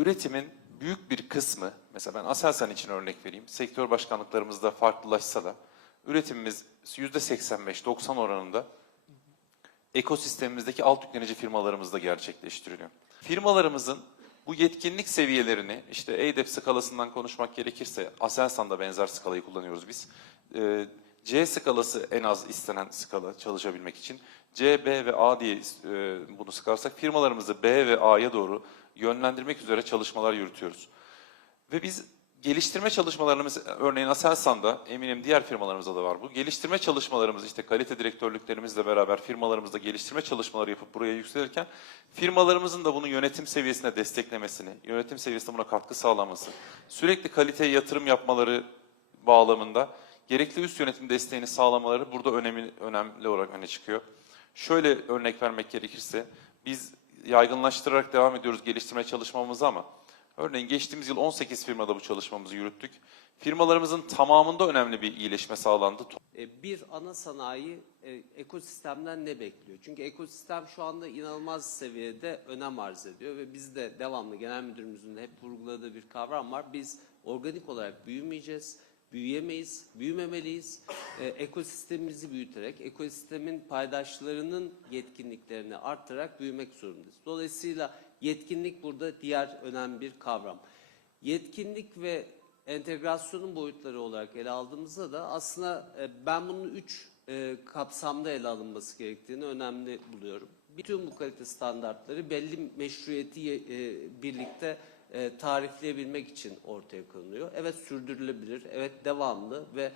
Üretimin büyük bir kısmı, mesela ben Aselsan için örnek vereyim, sektör başkanlıklarımızda farklılaşsa da üretimimiz %85-90 oranında ekosistemimizdeki alt yüklenici firmalarımızda gerçekleştiriliyor. Firmalarımızın bu yetkinlik seviyelerini, işte EYDEP skalasından konuşmak gerekirse, Aselsan'da benzer skalayı kullanıyoruz biz. C skalası en az istenen skala çalışabilmek için. C, B ve A diye e, bunu sıkarsak firmalarımızı B ve A'ya doğru yönlendirmek üzere çalışmalar yürütüyoruz. Ve biz geliştirme çalışmalarımız, örneğin Aselsan'da, eminim diğer firmalarımızda da var bu. Geliştirme çalışmalarımız, işte kalite direktörlüklerimizle beraber firmalarımızda geliştirme çalışmaları yapıp buraya yükselirken, firmalarımızın da bunu yönetim seviyesine desteklemesini, yönetim seviyesinde buna katkı sağlaması, sürekli kaliteye yatırım yapmaları bağlamında gerekli üst yönetim desteğini sağlamaları burada önemli, önemli olarak öne çıkıyor. Şöyle örnek vermek gerekirse, biz yaygınlaştırarak devam ediyoruz geliştirme çalışmamızı ama Örneğin geçtiğimiz yıl 18 firmada bu çalışmamızı yürüttük. Firmalarımızın tamamında önemli bir iyileşme sağlandı. E, bir ana sanayi e, ekosistemden ne bekliyor? Çünkü ekosistem şu anda inanılmaz seviyede önem arz ediyor ve biz de devamlı genel müdürümüzün hep vurguladığı bir kavram var. Biz organik olarak büyümeyeceğiz, büyüyemeyiz, büyümemeliyiz. E, ekosistemimizi büyüterek, ekosistemin paydaşlarının yetkinliklerini arttırarak büyümek zorundayız. Dolayısıyla yetkinlik burada diğer önemli bir kavram. Yetkinlik ve entegrasyonun boyutları olarak ele aldığımızda da aslında e, ben bunun üç e, kapsamda ele alınması gerektiğini önemli buluyorum. Bütün bu kalite standartları belli meşruiyeti e, birlikte e, tarifleyebilmek için ortaya konuluyor. Evet sürdürülebilir, evet devamlı ve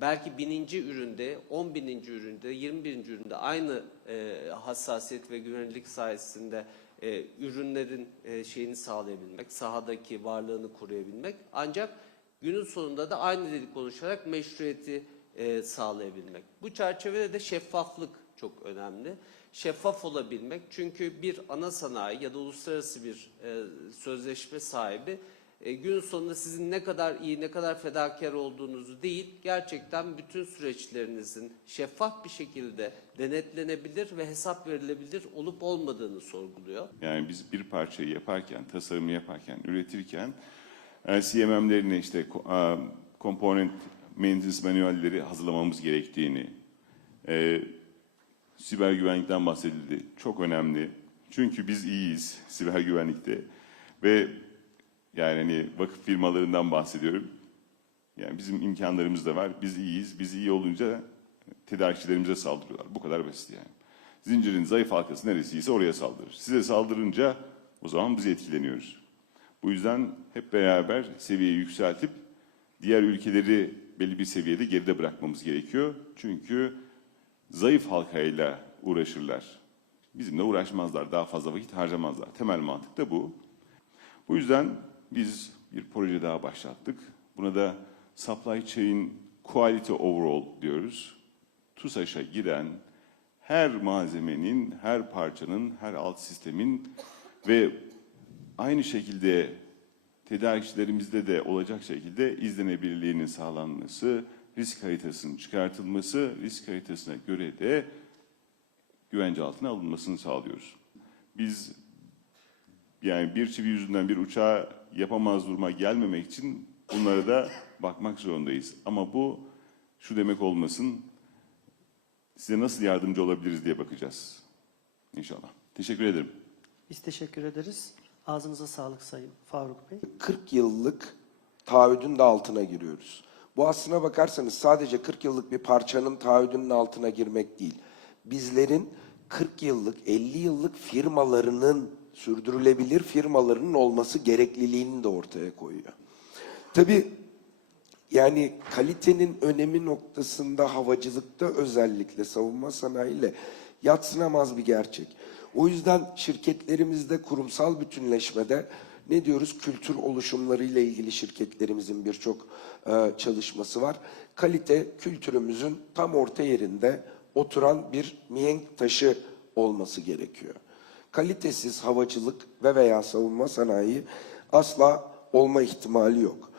belki bininci üründe, on bininci üründe, yirmi birinci üründe aynı e, hassasiyet ve güvenlik sayesinde e, ürünlerin e, şeyini sağlayabilmek, sahadaki varlığını koruyabilmek. Ancak günün sonunda da aynı dili konuşarak meşruiyeti e, sağlayabilmek. Bu çerçevede de şeffaflık çok önemli. Şeffaf olabilmek çünkü bir ana sanayi ya da uluslararası bir e, sözleşme sahibi e, gün sonunda sizin ne kadar iyi, ne kadar fedakar olduğunuzu değil, gerçekten bütün süreçlerinizin şeffaf bir şekilde denetlenebilir ve hesap verilebilir olup olmadığını sorguluyor. Yani biz bir parçayı yaparken, tasarımı yaparken, üretirken e, CMM'lerini işte e, component maintenance manualleri hazırlamamız gerektiğini, e, siber güvenlikten bahsedildi. Çok önemli. Çünkü biz iyiyiz siber güvenlikte ve yani hani vakıf firmalarından bahsediyorum. Yani bizim imkanlarımız da var. Biz iyiyiz. Biz iyi olunca tedarikçilerimize saldırıyorlar. Bu kadar basit yani. Zincirin zayıf halkası neresiyse oraya saldırır. Size saldırınca o zaman biz etkileniyoruz. Bu yüzden hep beraber seviyeyi yükseltip diğer ülkeleri belli bir seviyede geride bırakmamız gerekiyor. Çünkü zayıf halkayla uğraşırlar. Bizimle uğraşmazlar, daha fazla vakit harcamazlar. Temel mantık da bu. Bu yüzden biz bir proje daha başlattık. Buna da Supply Chain Quality Overall diyoruz. TUSAŞ'a giren her malzemenin, her parçanın, her alt sistemin ve aynı şekilde tedarikçilerimizde de olacak şekilde izlenebilirliğinin sağlanması, risk haritasının çıkartılması, risk haritasına göre de güvence altına alınmasını sağlıyoruz. Biz yani bir çivi yüzünden bir uçağı yapamaz duruma gelmemek için bunlara da bakmak zorundayız. Ama bu şu demek olmasın, size nasıl yardımcı olabiliriz diye bakacağız. İnşallah. Teşekkür ederim. Biz teşekkür ederiz. Ağzınıza sağlık Sayın Faruk Bey. 40 yıllık taahhüdün de altına giriyoruz. Bu aslına bakarsanız sadece 40 yıllık bir parçanın taahhüdünün altına girmek değil. Bizlerin 40 yıllık, 50 yıllık firmalarının, sürdürülebilir firmalarının olması gerekliliğini de ortaya koyuyor. Tabii yani kalitenin önemi noktasında havacılıkta özellikle savunma sanayiyle yatsınamaz bir gerçek. O yüzden şirketlerimizde kurumsal bütünleşmede ne diyoruz? Kültür oluşumlarıyla ilgili şirketlerimizin birçok e, çalışması var. Kalite kültürümüzün tam orta yerinde oturan bir mihenk taşı olması gerekiyor. Kalitesiz havacılık ve veya savunma sanayi asla olma ihtimali yok.